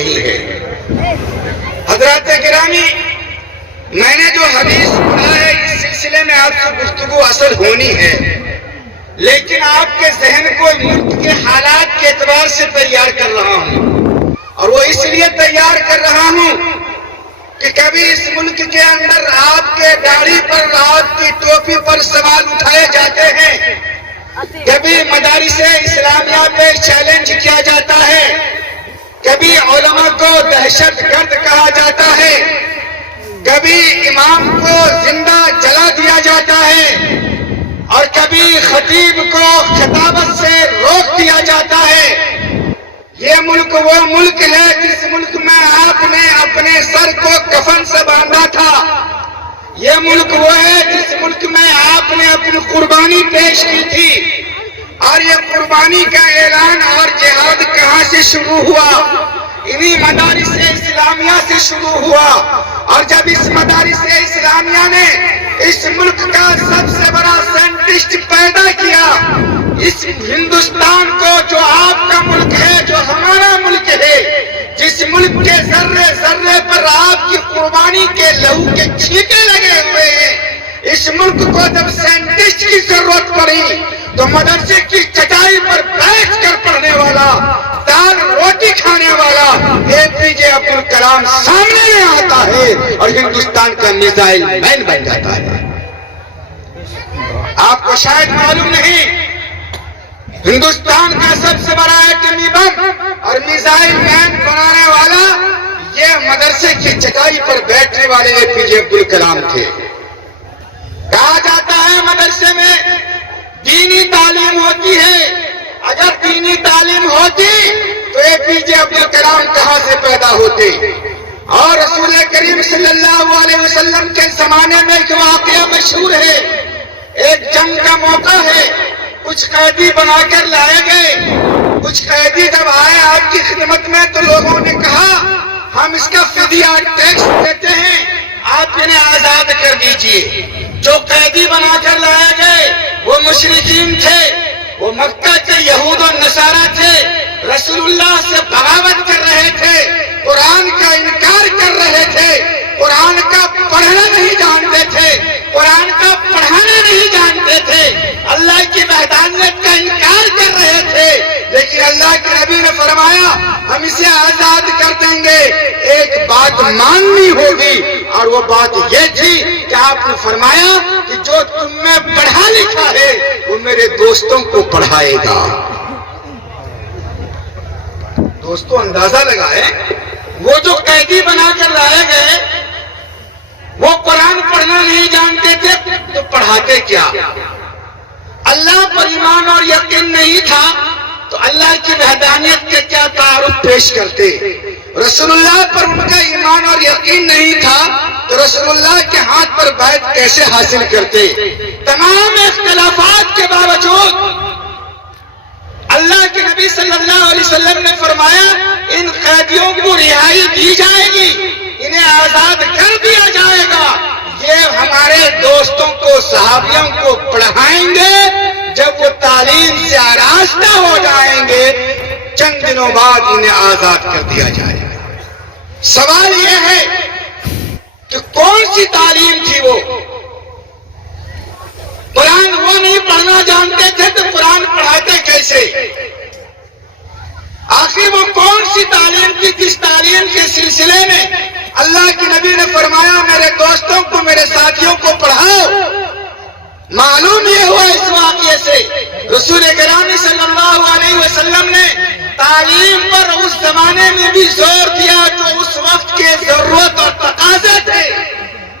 رہی ہے۔ حضرات گرامی، میں نے جو حدیث پڑھا ہے اس سلسلے میں آپ سے گفتگو اصل ہونی ہے، لیکن آپ کے ذہن کو ملک کے حالات کے اعتبار سے تیار کر رہا ہوں، اور وہ اس لیے تیار کر رہا ہوں کہ کبھی اس ملک کے اندر آپ کے داڑھی پر، آپ کی ٹوپی پر سوال اٹھائے جاتے ہیں، کبھی مدارس اسلامیہ پہ چیلنج کیا جاتا ہے، کبھی علماء کو دہشت گرد کہا جاتا ہے، کبھی امام کو زندہ جلا دیا جاتا ہے، اور کبھی خطیب کو خطابت سے روک دیا جاتا ہے۔ یہ ملک وہ ملک ہے جس ملک میں آپ نے اپنے سر کو کفن سے باندھا تھا۔ یہ ملک وہ ہے جس ملک میں آپ نے اپنی قربانی پیش کی تھی، اور یہ قربانی کا اعلان اور جہاد کہاں سے شروع ہوا؟ انہی مدارس اسلامیہ سے شروع ہوا، اور جب اس مدارس اسلامیہ نے اس ملک کا سب سے بڑا سائنٹسٹ پیدا کیا، اس ہندوستان کو جو آپ کا ملک ہے، جو ہمارا ملک ہے، جس ملک کے ذرے ذرے پر آپ کی قربانی کے لہو کے چھینٹے لگے ہوئے ہیں، اس ملک کو جب سائنٹسٹ کی ضرورت پڑی تو مدرسے کی چٹائی پر بیٹھ کر پڑھنے والا، دال روٹی کھانے والا اے پی جے عبد الکلام سامنے آتا ہے اور ہندوستان کا میزائل مین بن جاتا ہے۔ آپ کو شاید معلوم نہیں، ہندوستان کا سب سے بڑا ایٹمی بم اور میزائل مین بنانے والا یہ مدرسے کی چٹائی پر بیٹھنے والے اے پی جے عبد الکلام تھے۔ کہا جاتا ہے مدرسے میں دینی تعلیم ہوتی ہے، اگر دینی تعلیم ہوتی تو اے پی جے عبد الکلام کہاں سے پیدا ہوتے؟ اور رسول کریم صلی اللہ علیہ وسلم کے زمانے میں ایک واقعہ مشہور ہے، ایک جنگ کا موقع ہے، کچھ قیدی بنا کر لائے گئے، کچھ قیدی جب آئے آپ کی خدمت میں تو لوگوں نے کہا ہم اس کا فدیہ ٹیکس دیتے ہیں، آپ انہیں آزاد کر دیجئے۔ جو قیدی بنا کر لائے گئے وہ مشرکین تھے، وہ مکہ کے یہود و نصارہ تھے، رسول اللہ سے بغاوت کر رہے تھے، قرآن کا انکار کر رہے تھے، قرآن کا پڑھنا نہیں جانتے تھے، قرآن کا پڑھانا نہیں جانتے تھے، اللہ کی وحدانیت کا انکار کر رہے تھے، لیکن اللہ کے نبی نے فرمایا ہم اسے آزاد کر دیں گے، ایک بات ماننی ہوگی، اور وہ بات یہ تھی کہ آپ نے فرمایا کہ جو تم میں پڑھا لکھا ہے وہ میرے دوستوں کو پڑھائے گا۔ دوستوں اندازہ لگائے، وہ جو قیدی بنا کر لائے گئے وہ قرآن پڑھنا نہیں جانتے تھے تو پڑھاتے کیا؟ اللہ پر ایمان اور یقین نہیں تھا تو اللہ کی وحدانیت کے کیا تعارف پیش کرتے؟ رسول اللہ پر ان کا ایمان اور یقین نہیں تھا تو رسول اللہ کے ہاتھ پر بیعت کیسے حاصل کرتے؟ تمام اختلافات کے باوجود اللہ کے نبی صلی اللہ علیہ وسلم نے فرمایا ان قیدیوں کو رہائی دی جائے گی، انہیں آزاد کر دیا جائے گا، یہ ہمارے دوستوں کو، صحابیوں کو پڑھائیں گے، جب وہ تعلیم سے آراستہ ہو جائیں گے چند دنوں بعد انہیں آزاد کر دیا جائے گا۔ سوال یہ ہے کہ کون سی تعلیم تھی وہ؟ قرآن وہ نہیں پڑھنا جانتے تھے تو قرآن پڑھاتے کیسے؟ آخر وہ کون سی تعلیم تھی جس تعلیم کے سلسلے میں اللہ کے نبی نے فرمایا میرے دوستوں کو، میرے ساتھیوں کو پڑھاؤ؟ معلوم یہ ہوا اس واقعے سے رسول کریم صلی اللہ علیہ وسلم نے تعلیم پر اس زمانے میں بھی زور دیا جو اس وقت کے ضرورت اور تقاضے تھے،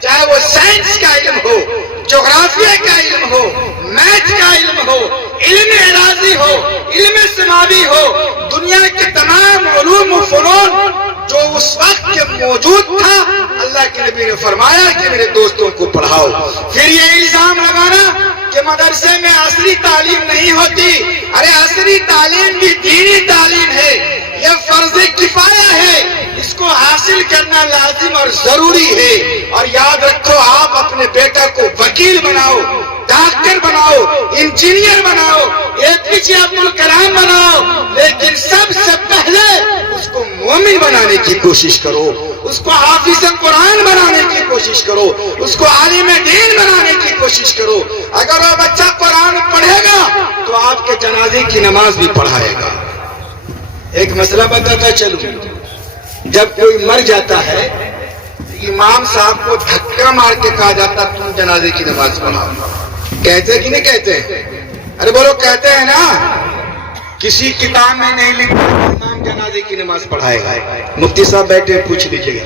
چاہے وہ سائنس کا علم ہو، جغرافیہ کا علم ہو، میتھ کا علم ہو، علم اعراضی ہو، علم سماوی ہو، دنیا کے تمام علوم و فنون جو اس وقت کے موجود تھا، اللہ کے نبی نے فرمایا کہ میرے دوستوں کو پڑھاؤ۔ پھر یہ الزام لگانا کہ مدرسے میں عصری تعلیم نہیں ہوتی، ارے عصری تعلیم بھی دینی تعلیم ہے، یہ فرض کفایہ ہے، اس کو حاصل کرنا لازم اور ضروری ہے۔ اور یاد رکھو آپ اپنے بیٹا کو وکیل بناؤ، ڈاکٹر بناؤ, انجینئر بناؤ, APJ عبد الکلام بناؤ, لیکن سب سے پہلے اس کو مومن بنانے کی کوشش کرو, اس کو حافظ قرآن بنانے کی کوشش کرو, اس کو عالم دین بنانے کی کوشش کرو. اگر وہ بچہ قرآن پڑھے گا تو آپ کے جنازے کی نماز بھی پڑھائے گا. ایک مسئلہ بتاتا چلوں, جب کوئی مر جاتا ہے امام صاحب کو دھکا مار کے کہا جاتا تم جنازے کی نماز پڑھاؤ, کہتے کہ نہیں کہتے؟ ارے بولو کہتے ہیں نا. کسی کتاب میں نہیں لکھا امام جنازے کی نماز پڑھائے گا. مفتی صاحب بیٹھے پوچھ لیجیے گا,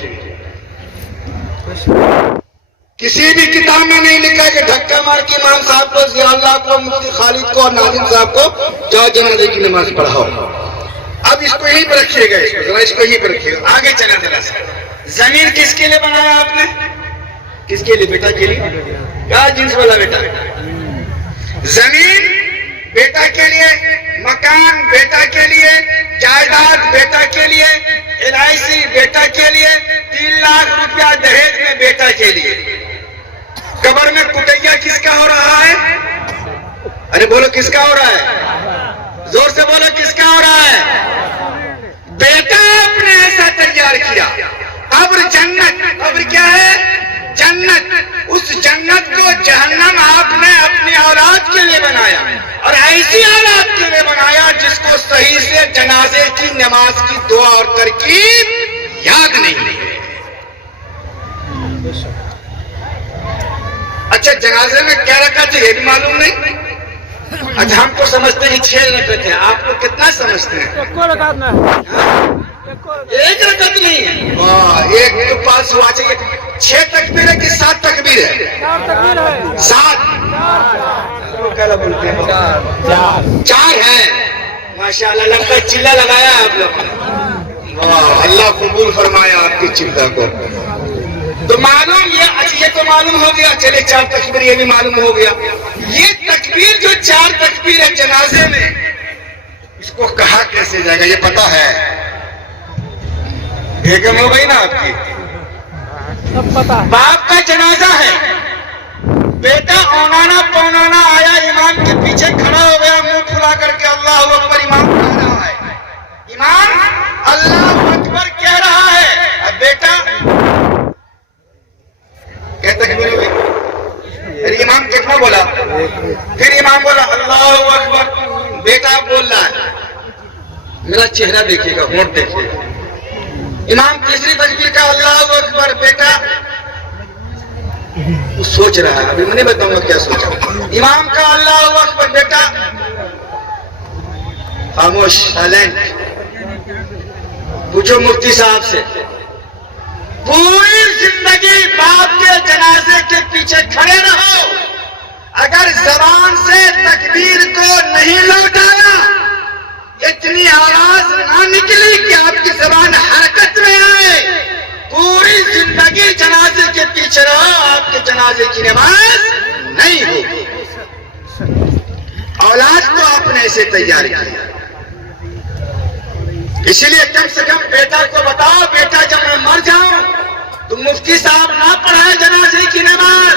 کسی بھی کتاب میں نہیں لکھا کہ دھکا مار کے امام صاحب کو, ضیاء اللہ کو, مفتی خالد کو اور ناظم صاحب کو جاؤ جنازے کی نماز پڑھاؤ. اب اس کو یہیں پر رکھیے گا, اس کو یہیں پر رکھیے گا. آگے چلا ذرا سا. زمین کس کے لیے بنایا آپ نے؟ کس کے لیے؟ بیٹا کے لیے. کیا جنس والا بیٹا؟ زمین بیٹا کے لیے, مکان بیٹا کے لیے, جائیداد بیٹا کے لیے, LIC بیٹا کے لیے, 3 لاکھ روپیہ دہیج میں بیٹا کے لیے. قبر میں کٹیا کس کا ہو رہا ہے؟ ارے بولو کس کا ہو رہا ہے؟ زور سے بولو کس کا ہو رہا ہے؟ بیٹا آپ نے ایسا تیار کیا. قبر جنت, قبر کیا ہے؟ جنت. اس جنت کو جہنم آپ نے اپنی اولاد کے لیے بنایا, اور ایسی اولاد کے لیے بنایا جس کو صحیح سے جنازے کی نماز کی دعا اور ترکیب یاد نہیں ہے. اچھا جنازے میں کیا رکھا تھا یہ بھی معلوم نہیں. اچھا ہم تو سمجھتے ہیں 6 رکعت ہے, آپ کو کتنا سمجھتے ہیں؟ ایک رکعت نہیں ہے. ایک تو پاس ہوا چاہیے. 6 تکبیر ہے کہ 7 تکبیر ہے؟ 7. 4 ہے. ماشاءاللہ لگتا ہے چلہ لگایا آپ لوگوں نے. اللہ قبول فرمایا آپ کی چلہ کو. تو معلوم یہ تو معلوم ہو گیا. چلے 4 تکبیر یہ بھی معلوم ہو گیا. یہ تکبیر جو 4 تکبیر ہے جنازے میں, اس کو کہا کیسے جائے گا یہ پتا ہے؟ بیگم ہو گئی نا آپ کی, باپ کا جنازہ ہے, بیٹا اونانا پونانا آیا امام کے پیچھے کھڑا ہو گیا منہ پھلا کر کے اللہ اکبر. امام کہہ رہا ہے, امام اللہ اکبر کہہ رہا ہے. اب بیٹا کہتا کہ میرے پھر امام کتنا بولا, پھر امام بولا اللہ اکبر. بیٹا بول رہا ہے, میرا چہرہ دیکھیے گا, ہونٹ دیکھیے گا. امام تیسری تکبیر کا اللہ اکبر. بیٹا سوچ رہا ہے, ابھی میں نہیں بتاؤں گا کیا سوچا. امام کا اللہ اکبر. بیٹا خاموش, سائلنٹ. پوچھو مفتی صاحب سے, پوری زندگی باپ کے جنازے کے پیچھے کھڑے رہو, اگر زبان سے تکبیر کو نہیں لوٹایا, اتنی آواز نہ نکلی کہ آپ کی زبان حرکت میں آئے, پوری زندگی جنازے کے پیچھے رہو, آپ کے جنازے کی نماز نہیں ہوگی. اولاد کو آپ نے ایسے تیار کیا. اسی لیے کم سے کم بیٹا کو بتاؤ, بیٹا جب میں مر جاؤں تو مفتی صاحب نہ پڑھائے جنازے کی نماز,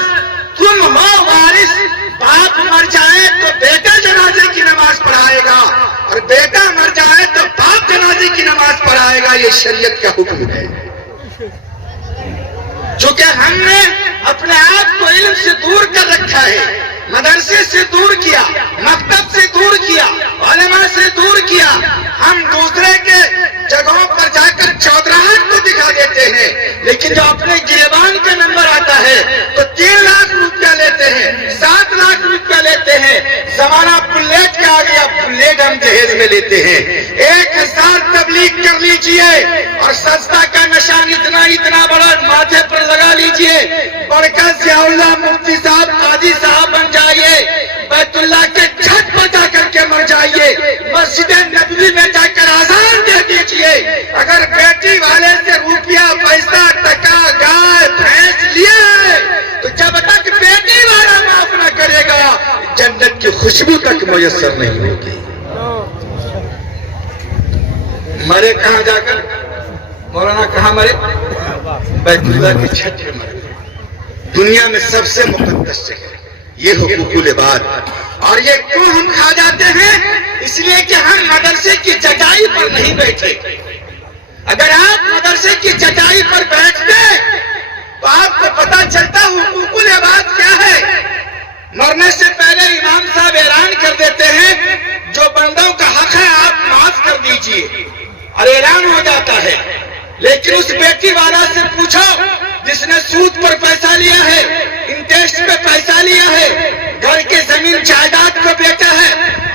تم ہو وارث. باپ مر جائے تو بیٹا جنازے کی نماز پڑھائے گا, اور بیٹا مر جائے تو باپ جنازے کی نماز پڑھائے گا. یہ شریعت کا حکم ہے. چونکہ ہم نے اپنے آپ کو علم سے دور کر رکھا ہے, مدرسے سے دور کیا, مکتب سے دور کیا, علماء سے دور کیا. ہم دوسرے کے جگہوں پر جا کر چودراہٹ کو دکھا دیتے ہیں, لیکن جو اپنے گریبان کا نمبر آتا ہے تو 3 لاکھ روپیہ لیتے ہیں, 7 لاکھ روپیہ لیتے ہیں. زمانہ بلیٹ کا آ گیا, بلیٹ ہم جہیز میں لیتے ہیں. 1000 تبلیغ کر لیجئے اور سجدہ کا نشان اتنا بڑا ماتھے پر لگا لیجئے, برکت ضیاء اللہ مفتی صاحب قاضی صاحب بن جائیے, بیت اللہ کے چھت پر جا کر کے مر جائیے, مسجد نبوی میں جا کر آزان دے دیجئے. اگر بیٹی والے سے روپیہ پیسہ ٹکا گائے بھینس لیے تو جب تک بیٹی والا معاف نہ کرے گا جنت کی خوشبو تک میسر نہیں ہوگی. مرے کہاں جا کر؟ مولانا کہاں مرے؟ بیت اللہ کی چھت پہ مرے. دنیا میں سب سے مقدس جگہ, یہ حقوق العباد. اور یہ کیوں ہم کھا جاتے ہیں؟ اس لیے کہ ہم مدرسے کی چٹائی پر نہیں بیٹھے. اگر آپ مدرسے کی چٹائی پر بیٹھتے تو آپ کو پتا چلتا حقوق العباد کیا ہے. مرنے سے پہلے امام صاحب اعلان کر دیتے ہیں جو بندوں کا حق ہے آپ معاف کر دیجئے، اور اعلان ہو جاتا ہے. لیکن اس بیٹی والا سے پوچھو جس نے سود پر پیسہ لیا ہے، انٹرسٹ پہ پیسہ لیا ہے، گھر کے زمین جائیداد کو بیچا ہے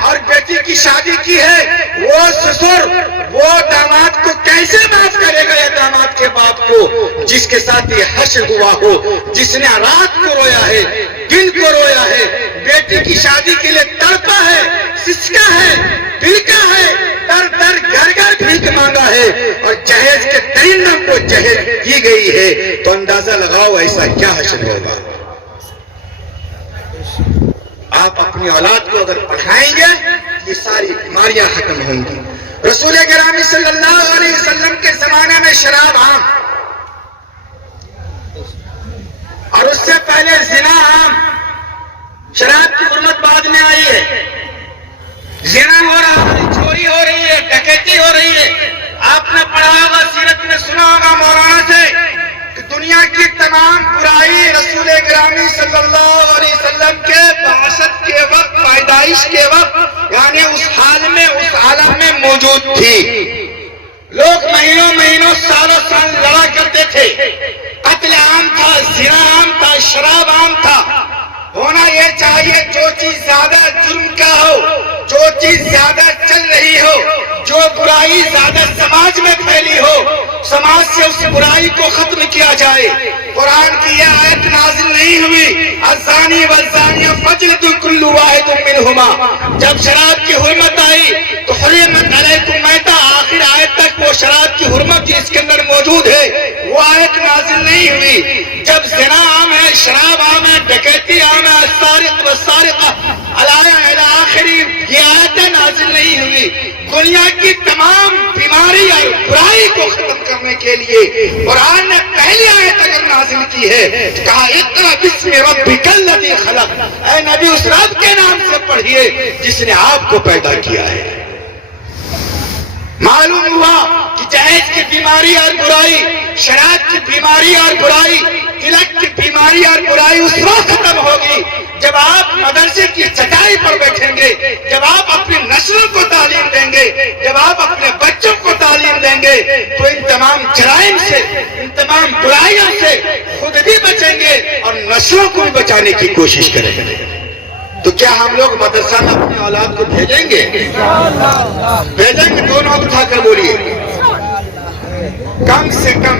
اور بیٹی کی شادی کی ہے، وہ سسر وہ داماد کو کیسے معاف کرے گا؟ یہ داماد کے باپ کو جس کے ساتھ یہ حشر ہوا ہو، جس نے رات کو رویا ہے، دن کو رویا ہے، بیٹی کی شادی کے لیے تڑپا ہے، سسکا ہے، بھیکا ہے، در در گھر گھر بھیک مانگا ہے، اور جہیز کے درندوں کو جہیز دی گئی ہے. تو اندازہ لگاؤ ایسا کیا حشر ہوگا. آپ اپنی اولاد کو اگر پڑھائیں گے یہ ساری بیماریاں ختم ہوں گی. رسول گرامی صلی اللہ علیہ وسلم کے زمانے میں شراب عام، اور اس سے پہلے زنا عام. شراب کی حرمت بعد میں آئی ہے. زنا ہو رہا ہے، چوری ہو رہی ہے، ڈکیتی ہو رہی ہے. آپ نے پڑھا ہوگا، سیرت میں سنا ہوگا مولانا سے کہ دنیا کی تمام برائی رسول گرامی صلی اللہ علیہ وسلم کے بعثت کے وقت، پیدائش کے وقت، یعنی اس حال میں، اس عالم میں موجود تھی. لوگ مہینوں مہینوں سالوں سال لڑا کرتے تھے. قتل عام تھا، زنا عام تھا، شراب عام تھا. ہونا یہ چاہیے جو چیز زیادہ جرم کا ہو، جو چیز زیادہ چل رہی ہو، جو برائی زیادہ سماج میں پھیلی ہو، سماج سے اس برائی کو ختم کیا جائے. قرآن کی یہ آیت نازل نہیں ہوئی الزانی والزانیہ فاجلدوا کل واحد منہما. جب شراب کی حرمت آئی تو حرمت علیکم میتہ، آخر آیت تک وہ شراب کی حرمت اس کے اندر موجود ہے، وہ آیت نازل نہیں ہوئی. جب زنا عام ہے، شراب عام ہے، ڈکیتی عام ہے، السارق والسارقہ الی آخری، یہ آیتیں نازل نہیں ہوئی. دنیا کی تمام بیماری اور برائی کو ختم کرنے کے لیے قرآن نے پہلی آیت اگر نازل کی ہے تو کہا اقرأ باسم ربک الذی خلق. اے نبی اس رب کے نام سے پڑھیے جس نے آپ کو پیدا کیا ہے. معلوم ہوا کہ جہیز کی بیماری اور برائی، شراب کی بیماری اور برائی، تلک کی بیماری اور برائی اس وقت ختم ہوگی جب آپ مدرسے کی چٹائی پر بیٹھیں گے، جب آپ اپنی نسلوں کو تعلیم دیں گے، جب آپ اپنے بچوں کو تعلیم دیں گے تو ان تمام جرائم سے، ان تمام برائیوں سے خود بھی بچیں گے اور نسلوں کو بھی بچانے کی کوشش کریں گے. تو کیا ہم لوگ مدرسہ میں اپنی اولاد کو بھیجیں گے؟ بھیجیں گے. دونوں اٹھا کر بولیے کم سے کم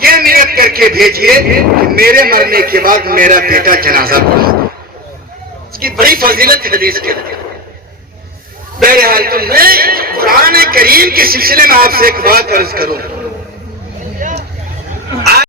یہ نیت کر کے بھیجیے کہ میرے مرنے کے بعد میرا بیٹا جنازہ پڑھا دے. اس کی بڑی فضیلت حدیث کے اندر. بہرحال تو میں قرآن کریم کے سلسلے میں آپ سے ایک بات عرض کروں.